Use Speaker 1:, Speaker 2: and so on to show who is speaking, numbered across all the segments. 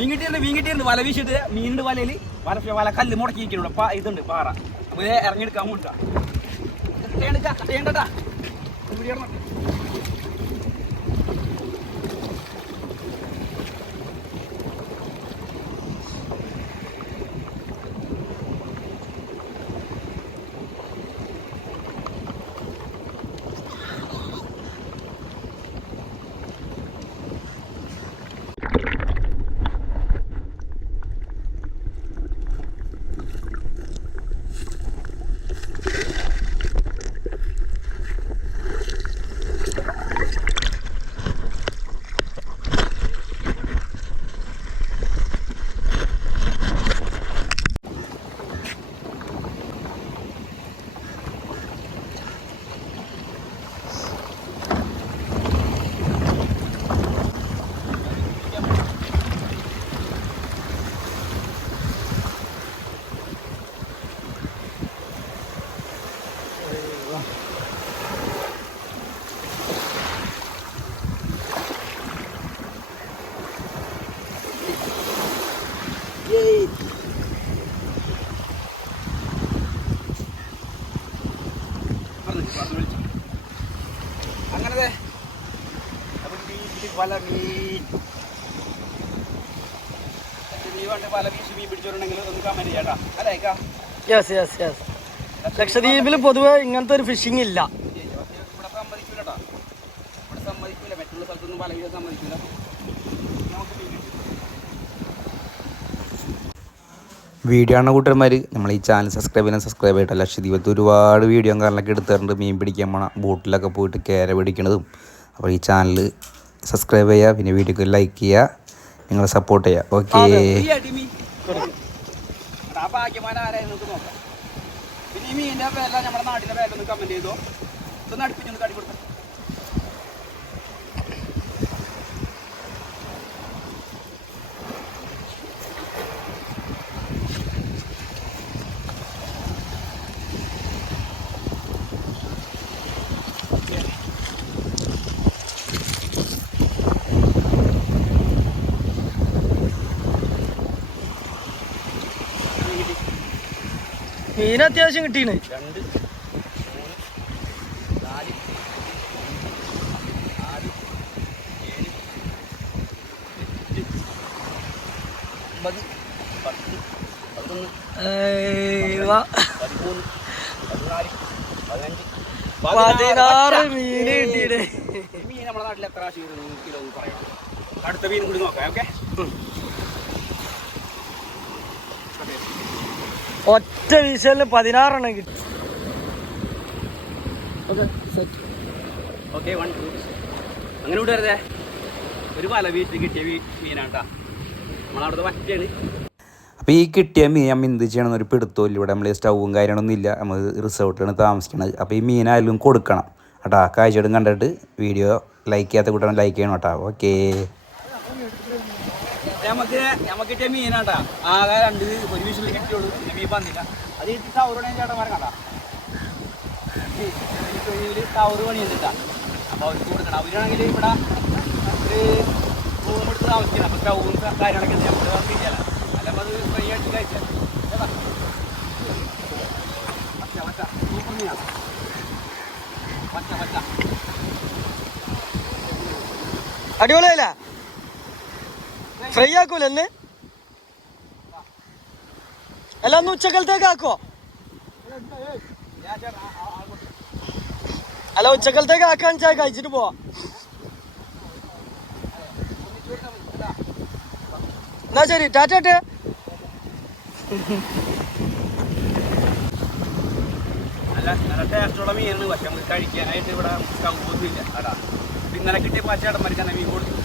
Speaker 1: മീൻ വീങ്ങിട്ടിരുന്നു വല വീശിട്ട് മീനിന്റെ വലയിൽ വല വല കല്ല് മുടക്കി ഇരിക്കുന്നു പാ ഇതുണ്ട് പാറ. അപ്പൊ ഇറങ്ങിയെടുക്കാൻ ഇറങ്ങിയെടുക്കാൻ വേണ്ടിട്ടാ ചെയ്യണ്ടട്ടാ അങ്ങനെ അപ്പൊ മീൻ നീ വീശി മീൻ ഒന്ന് കമന്റ് ചെയ്യാട്ടാ അല്ലേ ഇക്ക?
Speaker 2: യെസ് യെസ് യെസ് ലക്ഷദ്വീപിൽ പൊതുവെ ഇങ്ങനത്തെ ഒരു ഫിഷിംഗ് ഇല്ല.
Speaker 1: ഇവിടെ സമ്മതിക്കൂലട്ടാ ഇവിടെ സമ്മതിക്കൂല. മറ്റുള്ള സ്ഥലത്തൊന്നും പല വീശാൻ സമ്മതിക്കൂല നമുക്ക് മീൻ കിട്ടും.
Speaker 3: വീഡിയോ ആണ് കൂട്ടന്മാർ നമ്മൾ ഈ ചാനൽ സബ്സ്ക്രൈബ് ചെയ്യാൻ സബ്സ്ക്രൈബ് ചെയ്തിട്ട് ലക്ഷദ്വീപത്ത് ഒരുപാട് വീഡിയോ കാരണമൊക്കെ എടുത്തിട്ടുണ്ട്. മീൻ പിടിക്കാൻ പോണ ബോട്ടിലൊക്കെ പോയിട്ട് കേര പിടിക്കണതും. അപ്പോൾ ഈ ചാനൽ സബ്സ്ക്രൈബ് ചെയ്യുക പിന്നെ വീഡിയോക്ക് ലൈക്ക് ചെയ്യുക നിങ്ങളെ സപ്പോർട്ട് ചെയ്യുക ഓക്കെ
Speaker 1: നമ്മുടെ നാട്ടിലെ പതിമൂന്ന് അത്യാവശ്യം കിട്ടീന്.
Speaker 2: പതിനാറ് മീൻ
Speaker 1: കിട്ടിയിട്ട് മീൻ നമ്മുടെ നാട്ടിൽ എത്ര കിലോ പറയണം അടുത്ത മീൻ കൂടി നോക്കാം ഓക്കെ?
Speaker 2: ഒറ്റ വീശലിന് പതിനാറെണ്ണം കിട്ടി. ഓക്കെ
Speaker 1: വൺ ടു അങ്ങനെ വിടരുതേ ഒരു പല വീട്ടിൽ കിട്ടിയ മീനാട്ടാ. നമ്മളവിടുത്തെ വറ്റയാണ്.
Speaker 3: അപ്പോൾ ഈ കിട്ടിയ മീൻ നമ്മൾ എന്ത് ചെയ്യണം ഒരു പിടുത്തമില്ല ഇവിടെ നമ്മൾ സ്റ്റൗവും കാര്യങ്ങളൊന്നും ഇല്ല. നമ്മൾ റിസോർട്ടിലാണ് താമസിക്കുന്നത് അപ്പോൾ ഈ മീനായാലും കൊടുക്കണം. കേട്ടോ കാഴ്ചയോടും കണ്ടിട്ട് വീഡിയോ ലൈക്ക് ചെയ്യാത്ത കൂട്ടം ലൈക്ക് ചെയ്യണം കേട്ടോ. ഓക്കേ
Speaker 1: നമുക്ക് നമുക്ക് കിട്ടിയ മീനാട്ടാ ആകെ രണ്ട് ഒരു വിഷയം കിട്ടിയുള്ളൂ. മീൻ വന്നില്ല. അത് കിട്ടി ടവറുടെ ചേട്ടന്മാരെ കണ്ടാ. ടവർ പണി എന്നിട്ടാ അപ്പോൾ അവർക്ക് കൊടുക്കണം. അവരാണെങ്കിൽ ഇവിടെ ഒരു റൂം എടുത്ത് താമസിക്കണം. അപ്പോൾ സ്റ്റൗവും കാര്യങ്ങളൊക്കെ നമുക്ക് വർക്കില്ല അല്ലപ്പോൾ അത് ഫ്രീ ആയിട്ട് കഴിച്ചാൽ
Speaker 2: അടിപൊളിയല്ല ഫ്രൈ ആക്കൂല എന്നെ അല്ല ഒന്ന് ഉച്ചക്കലത്തേക്ക് ആക്കോ. അല്ല ഉച്ചക്കലത്തേക്ക് ആക്കാൻ വെച്ചാൽ കഴിച്ചിട്ട് പോവാ. എന്നാ ശരി ടാറ്റ ടാറ്റ
Speaker 1: നല്ല ടേസ്റ്റുള്ള മീനാണ് പക്ഷെ നമുക്ക് കഴിക്കാനായിട്ട് ഇവിടെ കമ്പൊന്നുമില്ല. ഇപ്പൊ ഇന്നലെ കിട്ടിയ പച്ചേട്ടന്മാർക്ക് മരിക്കാൻ മീൻ കൊടുത്തു.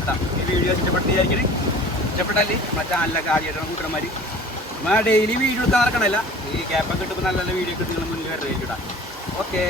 Speaker 1: കേട്ടാ ഈ വീഡിയോ ഇഷ്ടപ്പെട്ട് വിചാരിക്കണേ. ഇഷ്ടപ്പെട്ടല്ലേ നമ്മുടെ ചാനലൊക്കെ ആദ്യമായിട്ടാണ് കൂട്ടന്മാർ നമ്മൾ ഡെയിലി വീഡിയോ എടുക്കാൻ നടക്കണല്ല ഈ ക്യാപ്പൊക്കെ കിട്ടുമ്പോൾ നല്ല നല്ല വീഡിയോ ഒക്കെ നിങ്ങൾ മുന്നിൽ കേട്ടാ ഓക്കേ